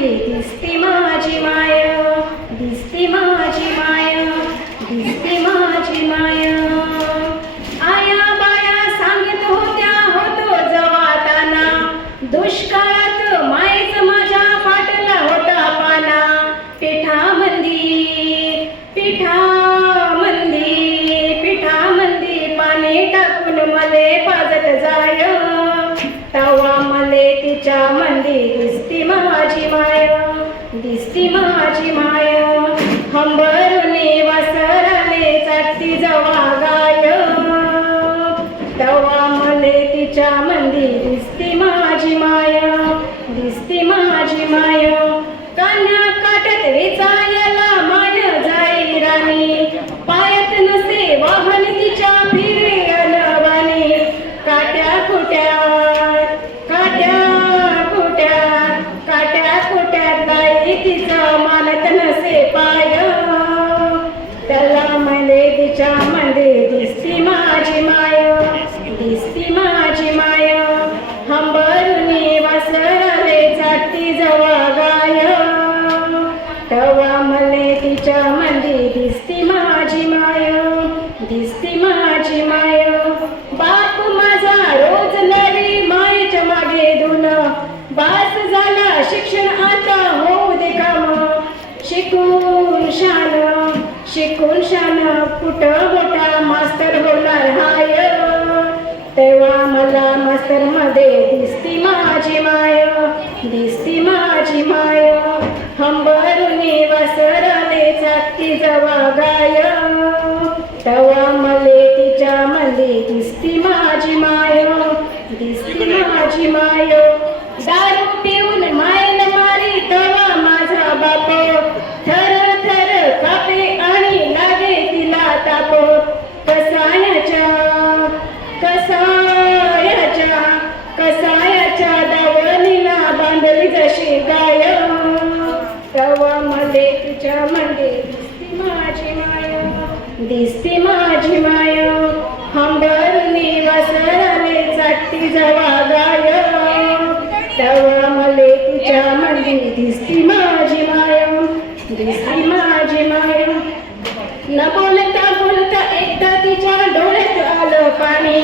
दिसते माझी माया दिसते माझी माया दिसते माझी आया बाया सांगत होत्या होतो जवाताना. दुष्काळात माझ्या फाटला होता पाना. पिठा मंदी पिठा मंदी पिठा मंदी पाणी टाकून मले पाजत जाय. तवा मले तिच्या मंदी दिसते माझी माय दिसती माझी माय. हंबरुनी वसरले चटती जवा गाय. तवा मले तिच्या मंदी दिसती माझी माया. दिसती माझी माया. कान्या काटत विचायला माय जाई राणी. पायात नसे वाहन तिच्या फिरे अनवाणी काट्या कुट्या काट्या कुट्या काट्या कुट्यात बाई तिचा तवा मले तिच्या मंदी दिसती माझी माय दिसती माझी माय. बाप माझा रोज लढी मायेच्या मागे धुन बास झाला शिक्षण आता होऊ दे काम. शिकून शान शिकून शान कुठं मोठा मास्तर होणार हाय? तेव्हा मला मास्तरमध्ये दिसती माझी माय दिसती माझी माय. हंबर जवा गाय तेव्हा मले तिच्या मध्ये दिसती माझी माय दिसती माझी माय. दारू पिऊन मायला मारी तवा माझा बाप. थर थर कापे आणि लागे तिला ताप. कसायाच्या कसायाच्या कसायाच्या दावणीला बांधली जशी गाय. तवा मले माझी माय दिसती माझी माय. हंबरुनी वसरले चाटती जवा गाय. तवा मले तुझ्या मंदी दिसती माझी माय. दिसती माझी माय. न बोलता बोलता एकदा तिच्या डोळ्यात आलं पाणी.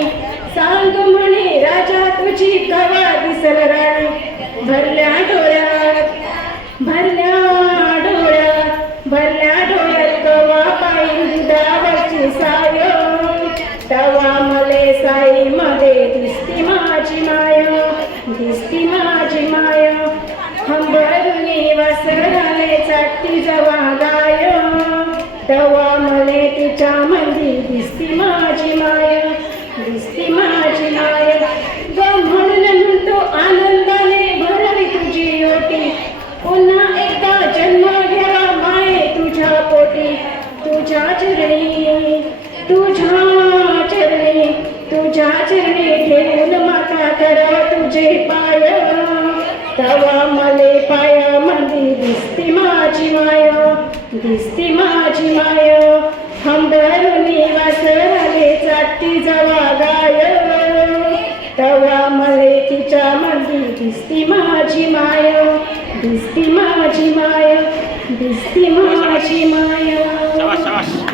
सांग म्हणे राजा तुझी कवा दिसल राणी? भरल्या डोळ्यात. भरल्या डोळ्यात भरल्या डोळ्यात कवा पायी दुधावरची साय तवा मले साई मध्ये दिसती माझी माय दिसती माझी माय. हंबरुनी वसराले चाटती जवा गाय. तवा मले तिच्या मंदी दिसती माझी माय. दिसती माझी माय. ग म्हणून तो आनंदाने भरावी तुझी ओटी. पुन्हा एकदा जन्म घ्या माये तुझ्या पोटी. तुझ्या चरणी तुझ्या चरणी तुझ्या चरणी ठेवून माता करा. तुझे पाय तवा मले पाया मंदी दिसती माझी माय दिसती माझी माय. हमदरुनी वासरले चाटती जवा गाय तवा मले तिच्या मंदी दिसती माझी माय दिसती माझी माय दिसती माझी माय.